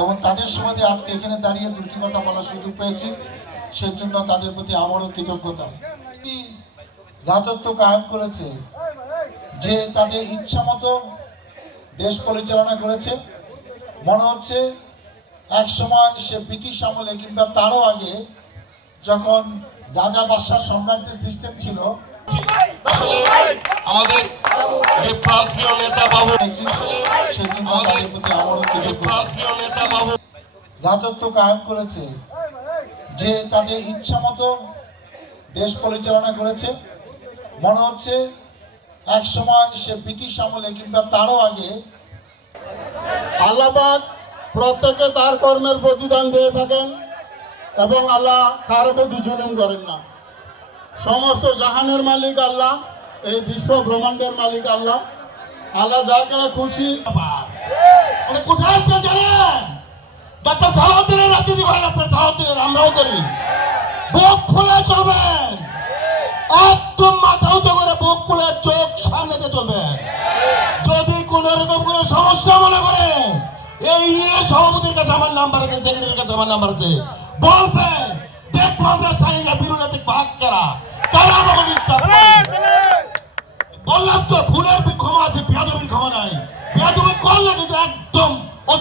এবং তাদের সুবাদে আজকে এখানে দাঁড়িয়ে দুটি কথা বলার সুযোগ পেয়েছি, সেজন্য তাদের প্রতি আমারও কৃতজ্ঞতা। রাজত্ব কায়েম করেছে, যে তাদের ইচ্ছা মতো দেশ পরিচালনা করেছে। মনে হচ্ছে এক সময় সে ব্রিটিশ আমলে কিংবা তারও আগে যখন রাজা বাদশার সম্রাটদের সিস্টেম ছিল, আমাদের যে প্রাণপ্রিয় নেতা বাবু, সেজন্য তাদের প্রতি আমারও কৃতজ্ঞতা। রাজত্ব কায়েম করেছে, যে তাদের ইচ্ছা মতো দেশ পরিচালনা করেছে। মনে হচ্ছে এক সময় সে ব্রিটিশ আমলে কিংবা তারও আগে। আল্লাহ পাক প্রত্যেকে তার কর্মের প্রতিদান দিয়ে থাকেন এবং আল্লাহ কারো প্রতি জুলুম করেন না। সমস্ত জাহানের মালিক আল্লাহ, এই বিশ্ব ব্রহ্মাণ্ডের মালিক আল্লাহ। আল্লাহ যাকে খুশি। কোথায় ছিল জানেন? ডক্টর সালাউদ্দিনের রাজনীতি করেন আপনার, সালাউদ্দিনের আমরাও করি। বুক খুলে চলবেন, একদম মাথা উঁচু করে বুক খুলে চোখ সামনে চলবেন। যদি কোন রকম কোনো সমস্যা মনে করেন, এই ইউনিয়নের সভাপতির কাছে আমার নাম্বার আছে, সেক্রেটারির কাছে আমার নাম্বার আছে, বলবেন। দেখবো আমরা সাইয়া বিরোধী ভাগ করা কারা বললাম তো, ভুলের ক্ষমা আছে, বেয়াদবির ক্ষমা নাই। বেয়াদবি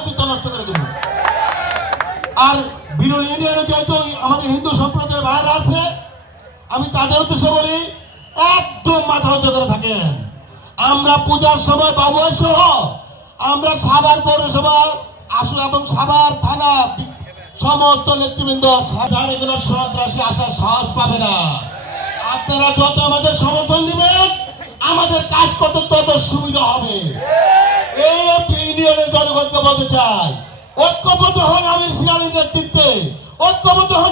অস্তিত্ব নষ্ট করে দেব। আর বিরোধী ইউনিয়নে যেহেতু আমাদের হিন্দু সম্প্রদায়ের বাইরে আছে, আমি তাদের উদ্দেশ্যে বলি, একদম মাথা উঁচু করে থাকেন। আমরা পূজার সময় বাবু সহ আমরা সাভার পৌরসভা আসুন এবং সাভার থানা সমস্ত নেতৃবৃন্দ সাধারণ এগুলো সন্ত্রাসী আসার সাহস পাবে না। আপনারা যত আমাদের সমর্থন দিবেন আমাদের কাজ করতে তত সুবিধা হবে। এই ইউনিয়নের জনগণকে বলতে চাই, ঐক্যবদ্ধ হন আমির সিরাজের নেতৃত্বে, ঐক্যবদ্ধ হন